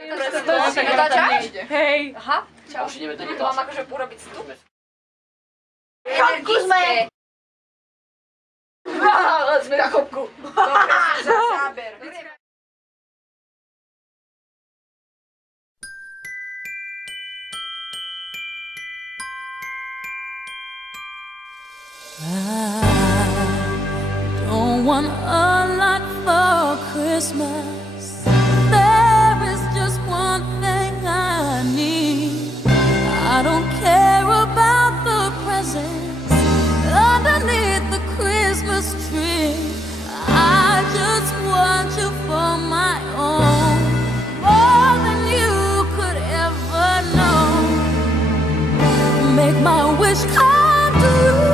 Natáčaš? Hej. Aha, čau. Už ideme to To mám akože urobiť vstup. Energické. Sme na kopku. Dobre, za záber. I don't want a lot for Christmas. There is just one thing I need. I don't care about the presents underneath the Christmas tree. I just want you for my own, more than you could ever know. Make my wish come true.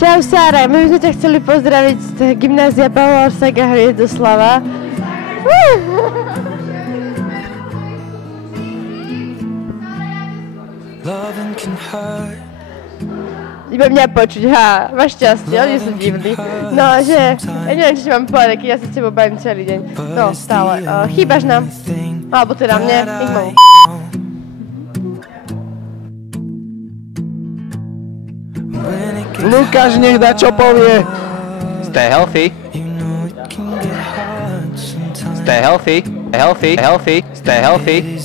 Čau Sára, my sme ťa chceli pozdraviť z gymnázia Pavla Orsaga Hviezdoslava. Iba mňa počuť, máš šťastie, oni sú divní. No, že, ja neviem, čo ti mám povedať, keď ja sa s tebou bavím celý deň. No, stále, chýbaš nám. Alebo teda mne, ich mám. Lukáš nech dá čo povie. Stay healthy. Stay healthy. Healthy. Stay healthy.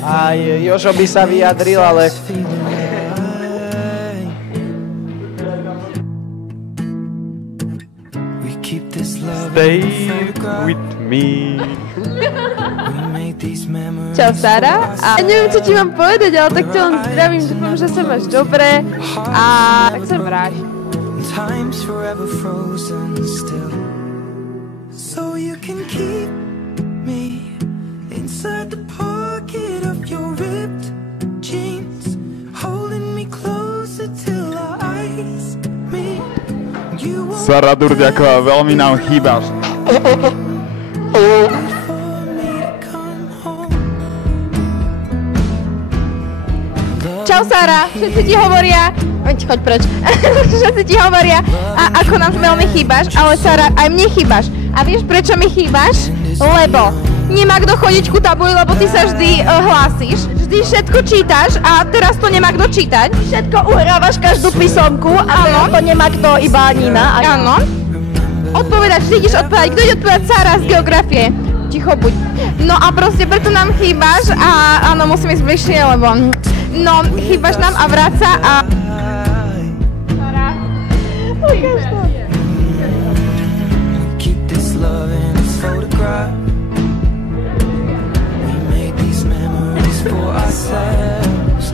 Aj Jožo by sa vyjadril, ale... Stay with me. Čau Sára, a neviem, čo ti mám povedať, ale tak ťa len zdravím, dúfam, že sa máš dobre a tak sa vráť. Sára Durďaková, veľmi nám chýbaš. Čau Sára, všetci ti hovoria, choď preč, všetci ti hovoria, a ako nám veľmi chýbaš, ale Sára, aj mne chýbaš. A vieš, prečo mi chýbaš? Lebo nemá kto chodiť ku tabuli, lebo ty sa vždy hlásíš, vždy všetko čítaš a teraz to nemá kto čítať. Všetko uhrávaš každú písomku a to nemá kto, iba Nina. Áno. Odpovedať, vždy ideš odpovedať, kto ide odpovedať? Sára z geografie. Ticho buď. No a proste preto nám chýbaš a áno, musím ísť bližšie, lebo... No, chýbaš nám a vráca a... Sára, ukáž to.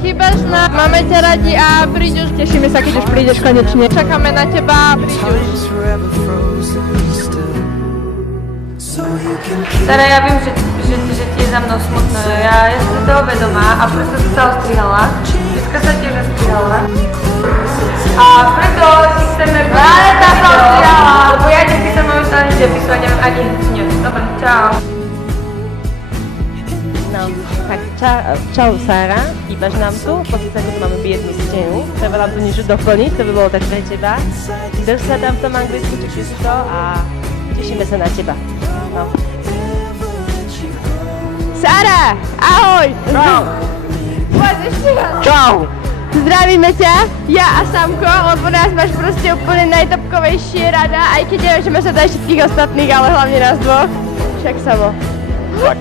Chýbaš nám, máme ťa radi a príď už. Tešíme sa, keď už prídeš konečne. Čakáme na teba, príď už. Sára, ja viem, že ti je za mnou smutno, ja som si toho vedomá a preto som sa ostrihala. Dneska sa tiež ostrihala. A preto si chceme byť... Ale tá sa ostrihala! Lebo ja dneska sa momentálne nepisovať, neviem ani nie. Dobre, čau. No, tak čau Sára, chýbaš nám tu, v podstate tu máme biednú stenu, treba nám tu niečo doplniť, to by bolo tak pre teba. Drž sa tam v tom anglicku, či si to a tešíme sa na teba. No. Sára, ahoj! Čau! Poď ešte raz. Čau! Zdravíme ťa, ja a Samko, lebo nás máš proste úplne najtopkovejšie rada, aj keď neviem, že máš sa aj všetkých ostatných, ale hlavne nás dvoch. Však Samo. Tak.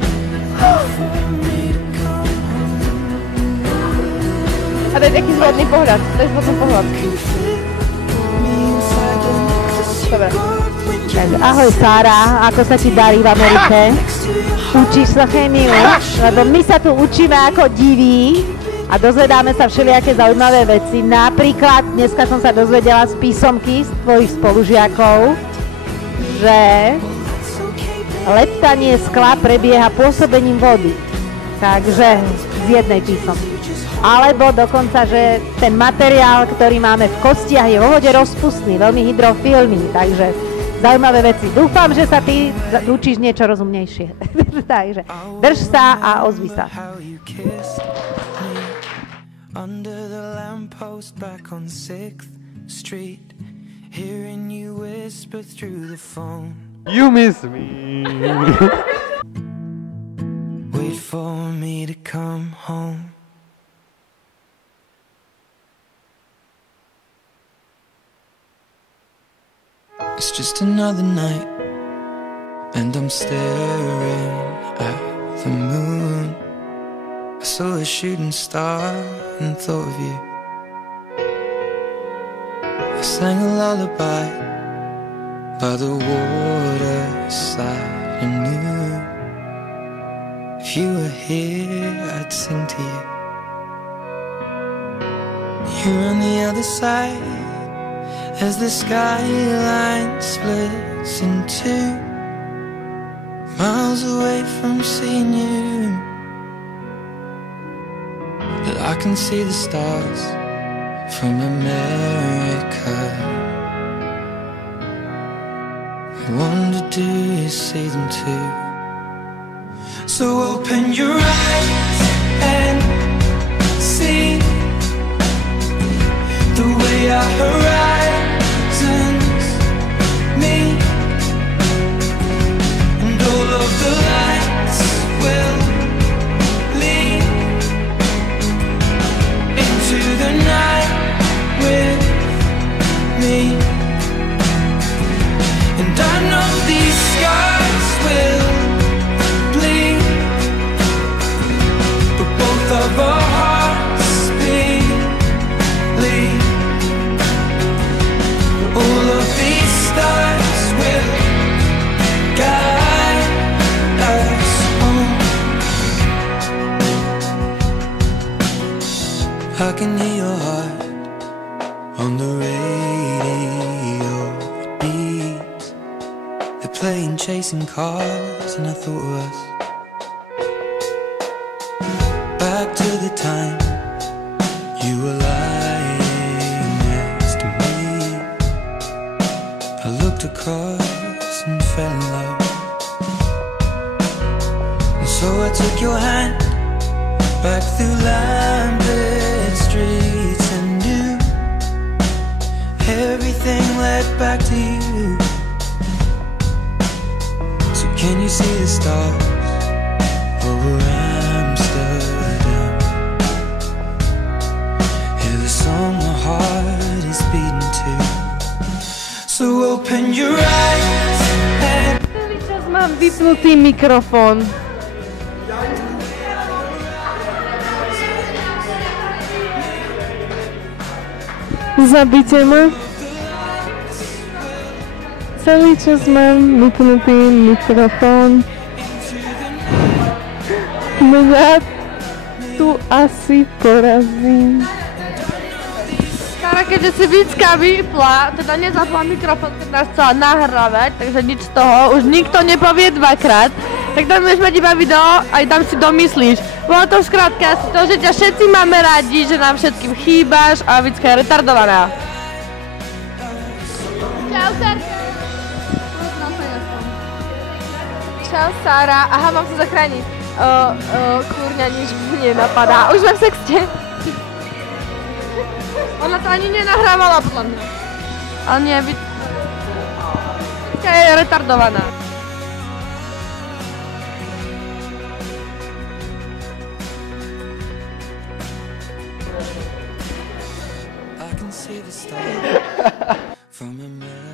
A to je taký zvodný pohľad, to je zvodný pohľad. Dobre. Ahoj Sára, ako sa ti darí v Amerike? Učíš sa chémiu? Lebo my sa tu učíme ako diví a dozvedáme sa všelijaké zaujímavé veci. Napríklad dneska som sa dozvedela z písomky z tvojich spolužiakov, že leptanie skla prebieha pôsobením vody. Takže z jednej písom. Alebo dokonca, že ten materiál, ktorý máme v kostiach, je vo vode rozpustný, veľmi hydrofilný, takže zaujímavé veci. Dúfam, že sa ty učíš niečo rozumnejšie. Takže drž sa a ozvi sa. Under the lamppost back on 6th Street, hearing you whisper through the phone. You miss me. Wait for me to come home. It's just another night, and I'm staring at the moon. I saw a shooting star and thought of you. I sang a lullaby by the waterside and knew if you were here, I'd sing to you. You're on the other side as the skyline splits in two, miles away from seeing you. But I can see the stars from America. I wonder, do you see them too? So open your eyes and see the way our horizons meet, and all of the lights will lead into the night with me. And I know these scars will bleed, but both of our hearts bleed. All of these stars will guide us home. I can hear your heart on the radio. It beats. They're playing Chasing Cars, and I thought of us. Back to the time you were lying next to me. I looked across and fell in love, and so I took your hand back through lamplit streets and knew everything led back to you. So can you see the stars over Amsterdam? Hear the song my heart is beating to. So open your eyes and Celý čas mám vypnutý mikrofón. Zabite ma. Celý čas mám vypnutý mikrofón. Mňa tu asi porazí. Sara, keďže si Vicka vypla, teda nezapla mikrofón, keď nás chcela nahrávať, takže nič z toho, už nikto nepovie dvakrát, tak tam budeš mať iba video a tam si domyslíš. Bolo to v skratke asi to, že ťa všetci máme radi, že nám všetkým chýbaš a Vicka je retardovaná. Čau, Sarka. Čau, Sara. Aha, mám sa zachrániť. Kurňa, nič mi nenapadá. Už sme v sexte. Ona to ani nenahrávala, podľa mňa. Ale nie, Vicka je retardovaná. I can see the stars from America.